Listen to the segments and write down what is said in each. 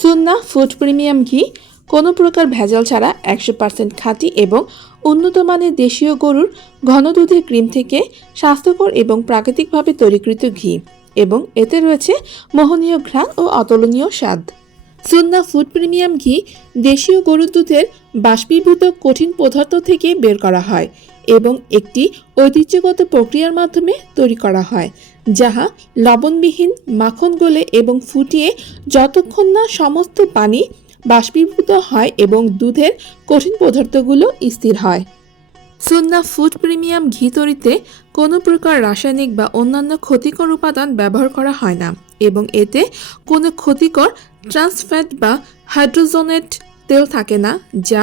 সুন্না food premium ঘি কোনো প্রকার ভেজাল ছাড়া 100% খাঁটি এবং উন্নত মানের দেশীয় গরুর ঘন দুধের ক্রিম থেকে স্বাস্থ্যকর এবং প্রাকৃতিকভাবে তৈরিকৃত ঘি এবং এতে রয়েছে মোহনীয় ঘ্রাণ ও অতুলনীয় স্বাদ। সুন্না ফুড প্রিমিয়াম ঘি দেশীয় গরুর দুধের বাষ্পীভূত কঠিন পদার্থ থেকে বের করা হয় এবং একটি ঐতিহ্যগত প্রক্রিয়ার মাধ্যমে তৈরি করা হয়, যাহা লবণবিহীন মাখন গলে এবং ফুটিয়ে যতক্ষণ না সমস্ত পানি বাষ্পীভূত হয় এবং দুধের কঠিন পদার্থগুলো স্থির হয়। সুন্না ফুড প্রিমিয়াম ঘি তৈরিতে কোনো প্রকার রাসায়নিক বা অন্যান্য ক্ষতিকর উপাদান ব্যবহার করা হয় না এবং এতে কোনো ক্ষতিকর ট্রান্সফ্যাট বা হাইড্রোজনেট তেল থাকে না, যা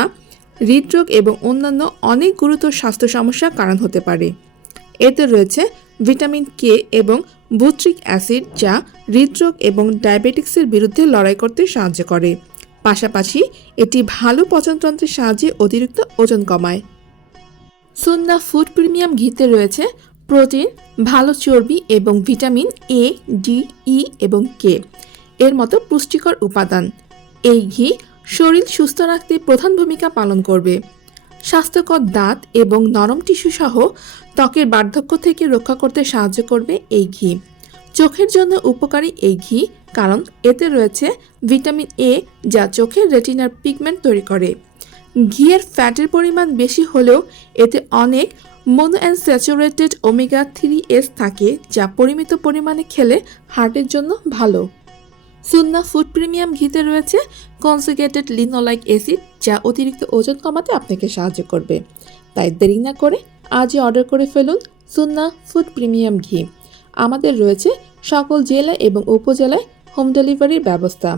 হৃদরোগ এবং অন্যান্য অনেক গুরুতর স্বাস্থ্য সমস্যার কারণ হতে পারে। এতে রয়েছে ভিটামিন কে এবং বুট্রিক অ্যাসিড, যা হৃদরোগ এবং ডায়াবেটিক্সের বিরুদ্ধে লড়াই করতে সাহায্য করে। পাশাপাশি এটি ভালো পচনতন্ত্রের সাহায্যে অতিরিক্ত ওজন কমায়। সুন্না ফুড প্রিমিয়াম ঘিতে রয়েছে প্রোটিন, ভালো চর্বি এবং ভিটামিন এ, ডি, ই এবং কে এর মতো পুষ্টিকর উপাদান। এই ঘি শরীর সুস্থ রাখতে প্রধান ভূমিকা পালন করবে। স্বাস্থ্যকর দাঁত এবং নরম টিস্যু সহ ত্বকের বার্ধক্য থেকে রক্ষা করতে সাহায্য করবে এই ঘি। চোখের জন্য উপকারী এই ঘি কারণ এতে রয়েছে ভিটামিন এ, যা চোখের রেটিনার পিগমেন্ট তৈরি করে। ঘিয়ের ফ্যাটের পরিমাণ বেশি হলেও এতে অনেক মোনোঅ্যানস্যাচুরেটেড ওমেগা 3 থাকে, যা পরিমিত পরিমাণে খেলে হার্টের জন্য ভালো। সুন্না ফুড প্রিমিয়াম ঘিতে রয়েছে কনজুগেটেড লিনোলাইক অ্যাসিড, যা অতিরিক্ত ওজন কমাতে আপনাকে সাহায্য করবে। তাই দেরি না করে আজই অর্ডার করে ফেলুন সুন্না ফুড প্রিমিয়াম ঘি। আমাদের রয়েছে সকল জেলা এবং উপজেলায় হোম ডেলিভারির ব্যবস্থা।